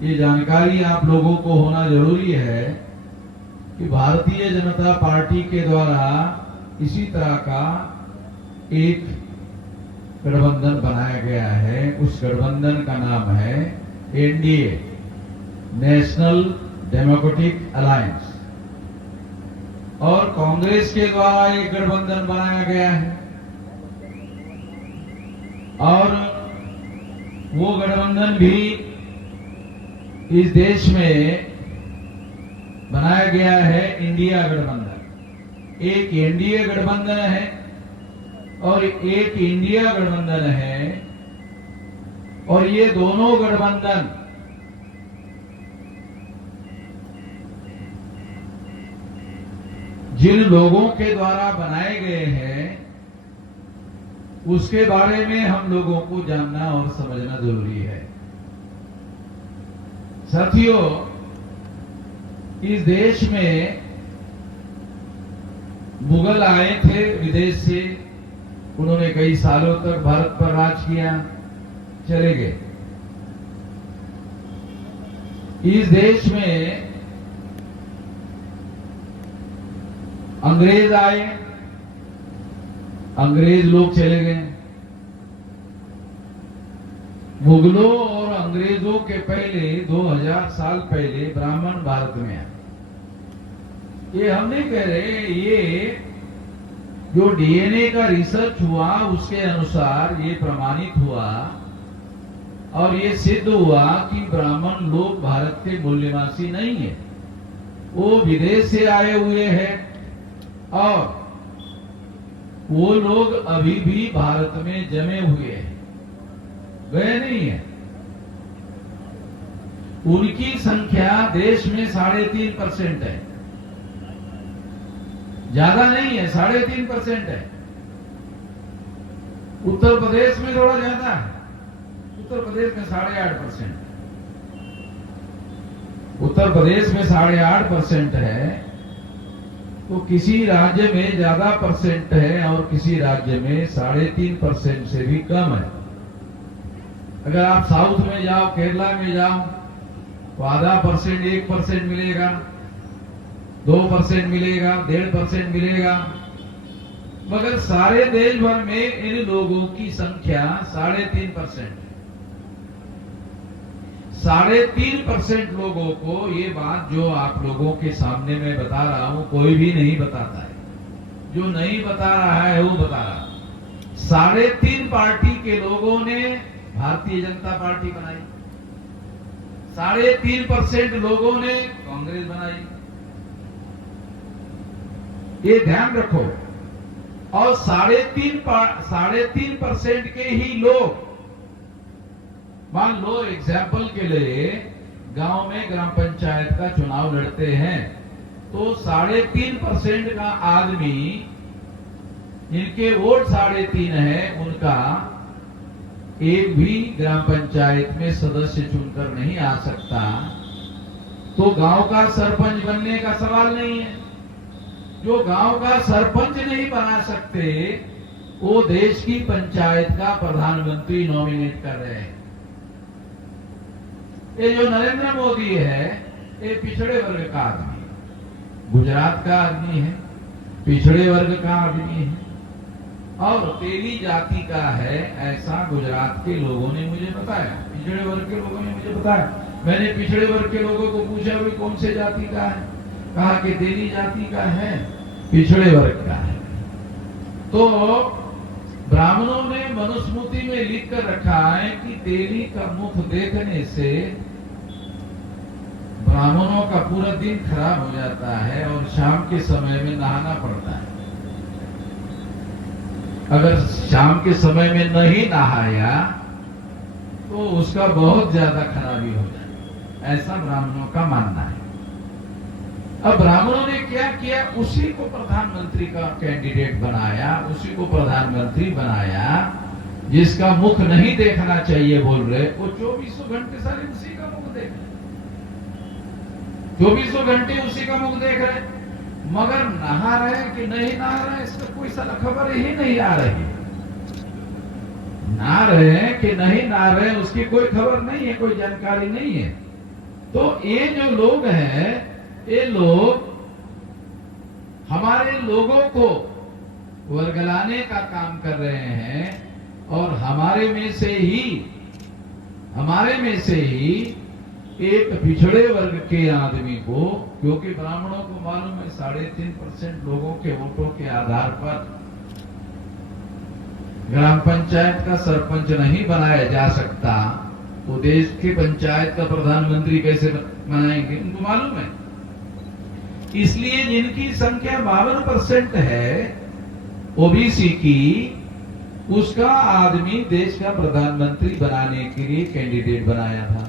ये जानकारी आप लोगों को होना जरूरी है कि भारतीय जनता पार्टी के द्वारा इसी तरह का एक गठबंधन बनाया गया है। उस गठबंधन का नाम है एनडीए, नेशनल डेमोक्रेटिक अलायंस, और कांग्रेस के द्वारा एक गठबंधन बनाया गया है। और वो गठबंधन भी इस देश में बनाया गया है इंडिया गठबंधन। एक एनडीए गठबंधन है और एक इंडिया गठबंधन है। और ये दोनों गठबंधन जिन लोगों के द्वारा बनाए गए हैं उसके बारे में हम लोगों को जानना और समझना जरूरी है। साथियों, इस देश में मुगल आए थे विदेश से, उन्होंने कई सालों तक भारत पर राज किया, चले गए। इस देश में अंग्रेज आए, अंग्रेज लोग चले गए। मुगलों और अंग्रेजों के पहले 2000 साल पहले ब्राह्मण भारत में आए। ये हम नहीं कह रहे, ये जो डीएनए का रिसर्च हुआ उसके अनुसार ये प्रमाणित हुआ और ये सिद्ध हुआ कि ब्राह्मण लोग भारत के मूल निवासी नहीं है, वो विदेश से आए हुए हैं और वो लोग अभी भी भारत में जमे हुए हैं, गए नहीं है। उनकी संख्या देश में 3.5% है, ज्यादा नहीं है, 3.5% है। उत्तर प्रदेश में थोड़ा ज्यादा है, उत्तर प्रदेश में 8.5%। उत्तर प्रदेश में 8.5% है, तो किसी राज्य में ज्यादा परसेंट है और किसी राज्य में 3.5% से भी कम है। अगर आप साउथ में जाओ, केरला में जाओ, तो 0.5%, 1% मिलेगा, 2% मिलेगा, 1.5% मिलेगा। मगर सारे देश भर में इन लोगों की संख्या 3.5% है। 3.5% लोगों को ये बात जो आप लोगों के सामने मैं बता रहा हूं कोई भी नहीं बताता है। जो नहीं बता रहा है वो बता रहा है। 3.5 पार्टी के लोगों ने भारतीय जनता पार्टी बनाई, 3.5% लोगों ने कांग्रेस बनाई। ये ध्यान रखो। और 3.5% के ही लोग, मान लो एग्जाम्पल के लिए गांव में ग्राम पंचायत का चुनाव लड़ते हैं, तो 3.5% का आदमी जिनके वोट 3.5 है, उनका एक भी ग्राम पंचायत में सदस्य चुनकर नहीं आ सकता। तो गांव का सरपंच बनने का सवाल नहीं है। जो गांव का सरपंच नहीं बना सकते, वो देश की पंचायत का प्रधानमंत्री नॉमिनेट कर रहे हैं। ये जो नरेंद्र मोदी है, ये पिछड़े वर्ग का आदमी है, गुजरात का आदमी है, पिछड़े वर्ग का आदमी है और तेली जाति का है, ऐसा गुजरात के लोगों ने मुझे बताया, पिछड़े वर्ग के लोगों ने मुझे बताया। मैंने पिछड़े वर्ग के लोगों को पूछा भी कौन से जाति का है, कहा कि तेली जाति का है, पिछड़े वर्ग का है। तो ब्राह्मणों ने मनुस्मृति में लिख कर रखा है कि तेली का मुख देखने से ब्राह्मणों का पूरा दिन खराब हो जाता है और शाम के समय में नहाना पड़ता है। अगर शाम के समय में नहीं नहाया तो उसका बहुत ज्यादा खराबी हो जाए, ऐसा ब्राह्मणों का मानना है। अब ब्राह्मणों ने क्या किया, उसी को प्रधानमंत्री का कैंडिडेट बनाया, उसी को प्रधानमंत्री बनाया जिसका मुख नहीं देखना चाहिए बोल रहे, वो 24 घंटे सारे उसी का मुख देख रहे, 24 घंटे उसी का मुख देख रहे, मगर नहा रहे कि नहीं नहा रहे इसका कोई साला खबर ही नहीं आ रही। नहा रहे कि नहीं नहा रहे उसकी कोई खबर नहीं है, कोई जानकारी नहीं है। तो ये जो लोग हैं, ये लोग हमारे लोगों को वर्गलाने का काम कर रहे हैं और हमारे में से ही एक पिछड़े वर्ग के आदमी को, क्योंकि ब्राह्मणों को मालूम है 3.5% लोगों के वोटों के आधार पर ग्राम पंचायत का सरपंच नहीं बनाया जा सकता, तो देश की पंचायत का प्रधानमंत्री कैसे बनाएंगे, उनको मालूम है। इसलिए जिनकी संख्या 52% है ओबीसी की, उसका आदमी देश का प्रधानमंत्री बनाने के लिए कैंडिडेट बनाया था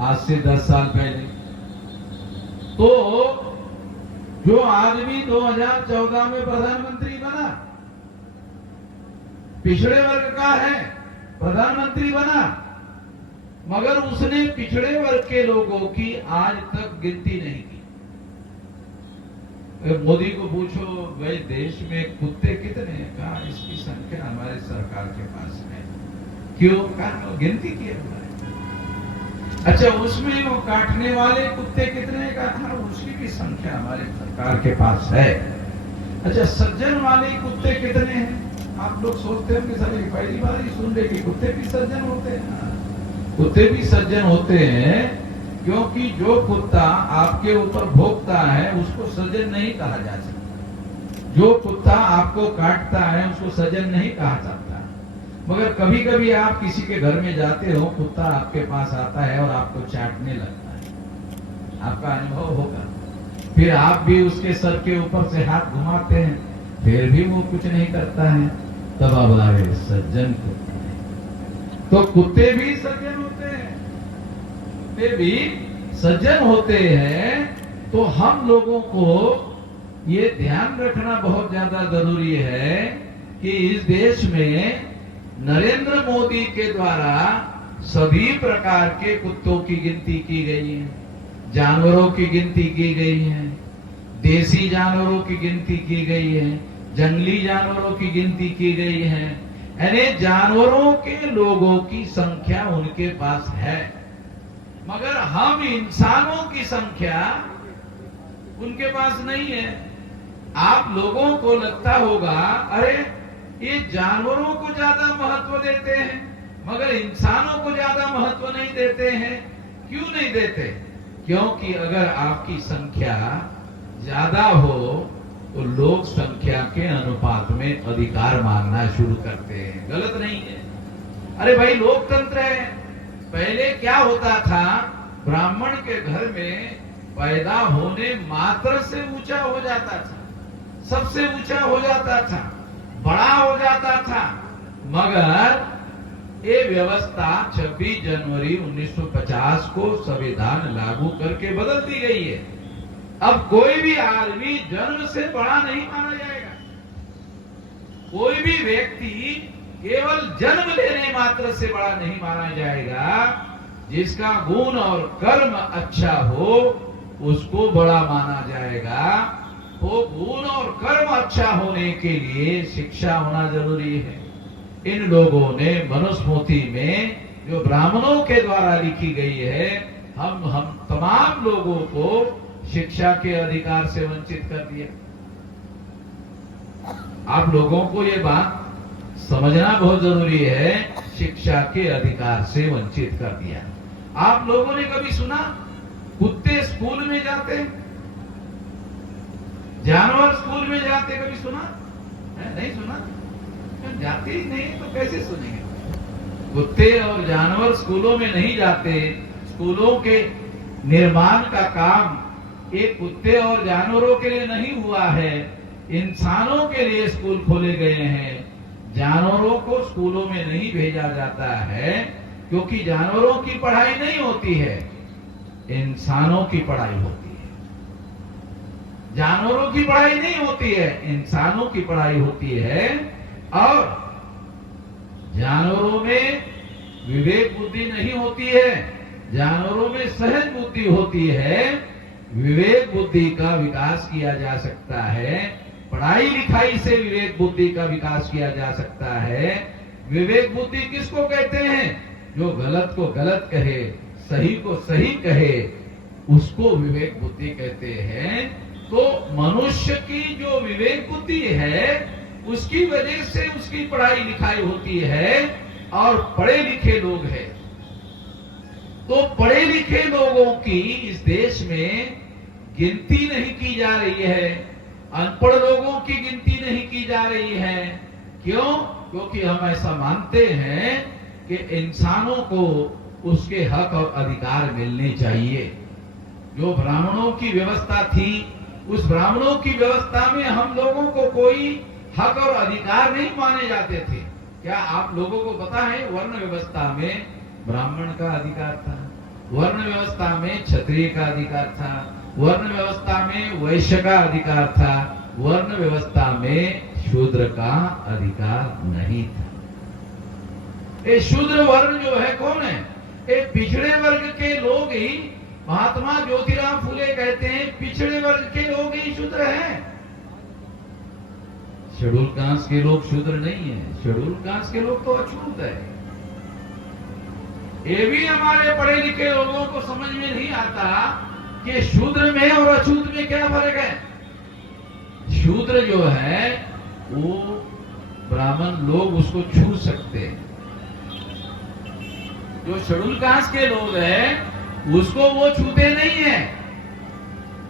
आज से 10 साल पहले। तो जो आदमी 2014 में प्रधानमंत्री बना, पिछड़े वर्ग का है, प्रधानमंत्री बना, मगर उसने पिछड़े वर्ग के लोगों की आज तक गिनती नहीं की। मोदी को पूछो भाई देश में कुत्ते कितने हैं, कहा इसकी संख्या हमारे सरकार के पास है। क्यों? कहा गिनती किया हुआ है। अच्छा, उसमें वो काटने वाले कुत्ते कितने, कहा उसकी भी संख्या हमारे सरकार के पास है। अच्छा, सज्जन वाले कुत्ते कितने हैं? आप लोग सोचते हैं कि सर पहली बार ही सुन रहे कि कुत्ते भी सज्जन होते हैं। कुत्ते भी सज्जन होते हैं, क्योंकि जो कुत्ता आपके ऊपर भौंकता है उसको सज्जन नहीं कहा जा सकता। जो कुत्ता आपको काटता है उसको सज्जन नहीं कहा जाता। मगर कभी कभी आप किसी के घर में जाते हो, कुत्ता आपके पास आता है और आपको चाटने लगता है, आपका अनुभव होगा। फिर आप भी उसके सर के ऊपर से हाथ घुमाते हैं, फिर भी वो कुछ नहीं करता है, तब आप आगे सज्जन कुत्ते। तो कुत्ते भी सज्जन होते हैं, कुत्ते भी सज्जन होते हैं। तो हम लोगों को ये ध्यान रखना बहुत ज्यादा जरूरी है कि इस देश में नरेंद्र मोदी के द्वारा सभी प्रकार के कुत्तों की गिनती की गई है, जानवरों की गिनती की गई है, देसी जानवरों की गिनती की गई है, जंगली जानवरों की गिनती की गई है। यानी जानवरों के लोगों की संख्या उनके पास है, मगर हम इंसानों की संख्या उनके पास नहीं है। आप लोगों को लगता होगा अरे ये जानवरों को ज्यादा महत्व देते हैं मगर इंसानों को ज्यादा महत्व नहीं देते हैं। क्यों नहीं देते? क्योंकि अगर आपकी संख्या ज्यादा हो तो लोग संख्या के अनुपात में अधिकार मांगना शुरू करते हैं। गलत नहीं है। अरे भाई लोकतंत्र है। पहले क्या होता था, ब्राह्मण के घर में पैदा होने मात्र से ऊंचा हो जाता था, सबसे ऊंचा हो जाता था, बड़ा हो जाता था। मगर ये व्यवस्था 26 जनवरी 1950 को संविधान लागू करके बदल दी गई है। अब कोई भी आदमी जन्म से बड़ा नहीं माना जाएगा। कोई भी व्यक्ति केवल जन्म लेने मात्र से बड़ा नहीं माना जाएगा। जिसका गुण और कर्म अच्छा हो उसको बड़ा माना जाएगा। वो गुण और कर्म अच्छा होने के लिए शिक्षा होना जरूरी है। इन लोगों ने मनुस्मृति में जो ब्राह्मणों के द्वारा लिखी गई है, हम तमाम लोगों को शिक्षा के अधिकार से वंचित कर दिया। आप लोगों को ये बात समझना बहुत जरूरी है। शिक्षा के अधिकार से वंचित कर दिया। आप लोगों ने कभी सुना कुत्ते स्कूल में जाते, जानवर स्कूल में जाते? कभी सुना? नहीं सुना? जाते ही नहीं तो कैसे सुनेंगे? कुत्ते और जानवर स्कूलों में नहीं जाते। स्कूलों के निर्माण का काम एक कुत्ते और जानवरों के लिए नहीं हुआ है, इंसानों के लिए स्कूल खोले गए हैं। जानवरों को स्कूलों में नहीं भेजा जाता है क्योंकि जानवरों की पढ़ाई नहीं होती है, इंसानों की पढ़ाई होती है। जानवरों की पढ़ाई नहीं होती है, इंसानों की पढ़ाई होती है। और जानवरों में विवेक बुद्धि नहीं होती है, जानवरों में सहज बुद्धि होती है। विवेक बुद्धि का विकास किया जा सकता है, पढ़ाई लिखाई से विवेक बुद्धि का विकास किया जा सकता है। विवेक बुद्धि किसको कहते हैं? जो गलत को गलत कहे, सही को सही कहे उसको विवेक बुद्धि कहते हैं। तो मनुष्य की जो विवेक बुद्धि है उसकी वजह से उसकी पढ़ाई लिखाई होती है और पढ़े लिखे लोग हैं। तो पढ़े लिखे लोगों की इस देश में गिनती नहीं की जा रही है, अनपढ़ लोगों की गिनती नहीं की जा रही है। क्यों? क्योंकि हम ऐसा मानते हैं कि इंसानों को उसके हक और अधिकार मिलने चाहिए। जो ब्राह्मणों की व्यवस्था थी, उस ब्राह्मणों की व्यवस्था में हम लोगों को कोई हक और अधिकार नहीं माने जाते थे। क्या आप लोगों को पता है वर्ण व्यवस्था में ब्राह्मण का अधिकार था, वर्ण व्यवस्था में क्षत्रिय का अधिकार था, वर्ण व्यवस्था में वैश्य का अधिकार था, वर्ण व्यवस्था में शूद्र का अधिकार नहीं था। ये शूद्र वर्ण जो है कौन है? ये पिछड़े वर्ग के लोग ही, महात्मा ज्योतिराव फुले कहते हैं पिछड़े वर्ग के लोग ही शूद्र हैं। शेड्यूल कास्ट के लोग शूद्र नहीं है, शेड्यूल कास्ट के लोग तो अछूत है। ये भी हमारे पढ़े लिखे लोगों को समझ में नहीं आता कि शूद्र में और अछूत में क्या फर्क है। शूद्र जो है वो ब्राह्मण लोग उसको छू सकते हैं, जो शेड्यूल कास्ट के लोग हैं उसको वो छूते नहीं है,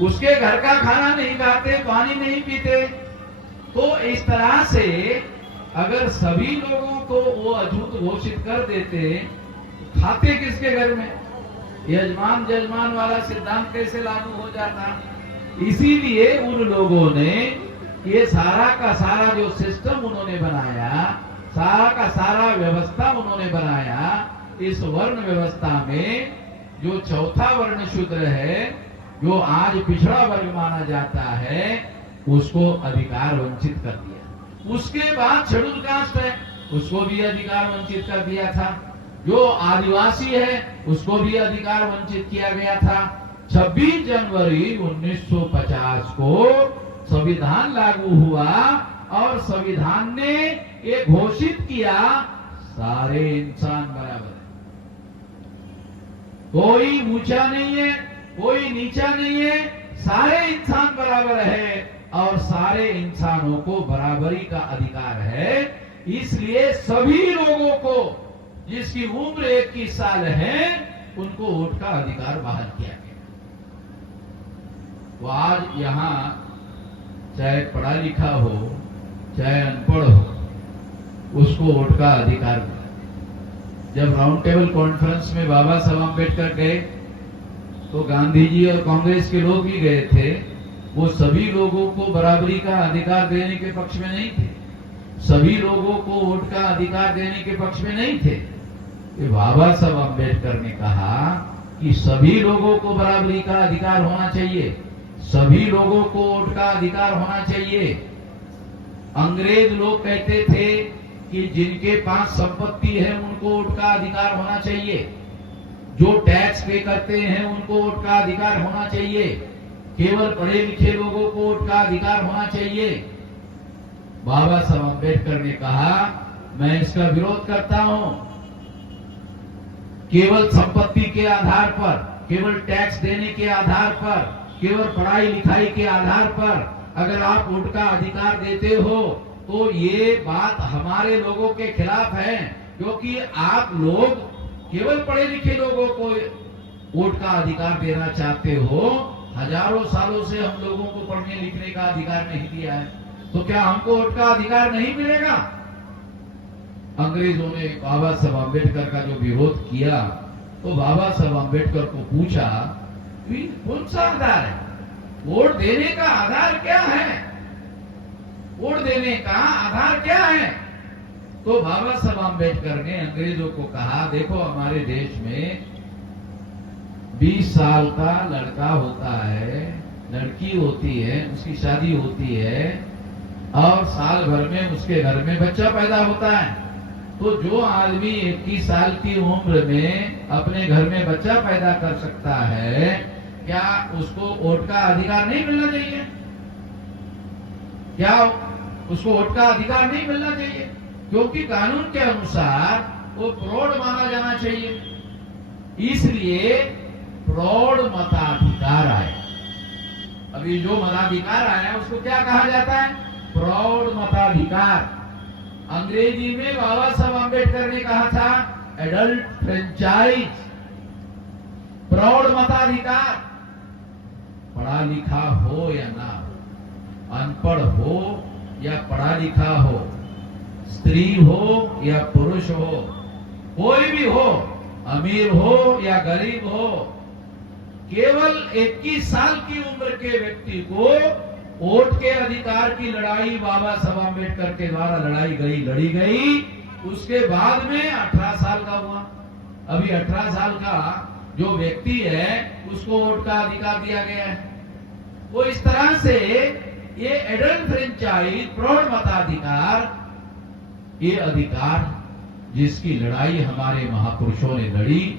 उसके घर का खाना नहीं खाते, पानी नहीं पीते। तो इस तरह से अगर सभी लोगों को वो अछूत घोषित कर देते, खाते किसके घर में? यजमान जजमान वाला सिद्धांत कैसे लागू हो जाता? इसीलिए उन लोगों ने ये सारा का सारा जो सिस्टम उन्होंने बनाया, सारा का सारा व्यवस्था उन्होंने बनाया, इस वर्ण व्यवस्था में जो चौथा वर्ण शूद्र है, जो आज पिछड़ा वर्ग माना जाता है, उसको अधिकार वंचित कर दिया। उसके बाद शेड्यूल कास्ट है, उसको भी अधिकार वंचित कर दिया था। जो आदिवासी है उसको भी अधिकार वंचित किया गया था। 26 जनवरी 1950 को संविधान लागू हुआ और संविधान ने ये घोषित किया सारे इंसान बराबर है, कोई ऊंचा नहीं है, कोई नीचा नहीं है, सारे इंसान बराबर है और सारे इंसानों को बराबरी का अधिकार है। इसलिए सभी लोगों को जिसकी उम्र 21 साल है उनको वोट का अधिकार बहाल किया गया। वो आज यहां चाहे पढ़ा लिखा हो चाहे अनपढ़ हो, उसको वोट का अधिकार मिला। जब राउंड टेबल कॉन्फ्रेंस में बाबा साहब अम्बेडकर गए तो गांधी जी और कांग्रेस के लोग भी गए थे। वो सभी लोगों को बराबरी का अधिकार देने के पक्ष में नहीं थे, सभी लोगों को वोट का अधिकार देने के पक्ष में नहीं थे। कि बाबा साहब अम्बेडकर ने कहा कि सभी लोगों को बराबरी का अधिकार होना चाहिए, सभी लोगों को वोट का अधिकार होना चाहिए। अंग्रेज लोग कहते थे कि जिनके पास संपत्ति है उनको वोट का अधिकार होना चाहिए, जो टैक्स पे करते हैं उनको वोट का अधिकार होना चाहिए, केवल पढ़े लिखे लोगों को वोट का अधिकार होना चाहिए। बाबा साहब अम्बेडकर ने कहा मैं इसका विरोध करता हूं। केवल संपत्ति के आधार पर, केवल टैक्स देने के आधार पर, केवल पढ़ाई लिखाई के आधार पर अगर आप वोट का अधिकार देते हो तो ये बात हमारे लोगों के खिलाफ है, क्योंकि आप लोग केवल पढ़े लिखे लोगों को वोट का अधिकार देना चाहते हो। हजारों सालों से हम लोगों को पढ़ने लिखने का अधिकार नहीं दिया है, तो क्या हमको वोट का अधिकार नहीं मिलेगा? अंग्रेजों ने बाबा साहब अम्बेडकर का जो विरोध किया तो बाबा साहब अम्बेडकर को पूछा कौन सा आधार है, वोट देने का आधार क्या है, वोट देने का आधार क्या है? तो बाबा साहब अम्बेडकर ने अंग्रेजों को कहा देखो हमारे देश में 20 साल का लड़का होता है, लड़की होती है, उसकी शादी होती है और साल भर में उसके घर में बच्चा पैदा होता है। तो जो आदमी 21 साल की उम्र में अपने घर में बच्चा पैदा कर सकता है, क्या उसको वोट का अधिकार नहीं मिलना चाहिए? क्या उसको वोट का अधिकार नहीं मिलना चाहिए? क्योंकि कानून के अनुसार वो प्रौढ़ माना जाना चाहिए। इसलिए प्रौढ़ मताधिकार आया। अभी जो मताधिकार आया है उसको क्या कहा जाता है? प्रौढ़ मताधिकार। अंग्रेजी में बाबा साहब आंबेडकर ने कहा था एडल्ट फ्रेंचाइज, प्रौढ़ मताधिकार। पढ़ा लिखा हो या ना हो, अनपढ़ हो या पढ़ा लिखा हो, स्त्री हो या पुरुष हो, कोई भी हो, अमीर हो या गरीब हो, केवल 21 साल की उम्र के व्यक्ति को वोट के अधिकार की लड़ाई बाबा साहब आंबेडकर के द्वारा लड़ी गई। उसके बाद में 18 साल का हुआ। अभी 18 साल का जो व्यक्ति है उसको वोट का अधिकार दिया गया है। वो इस तरह से ये एडल्ट फ्रेंचाइज, प्रौढ़ मताधिकार, ये अधिकार जिसकी लड़ाई हमारे महापुरुषों ने लड़ी,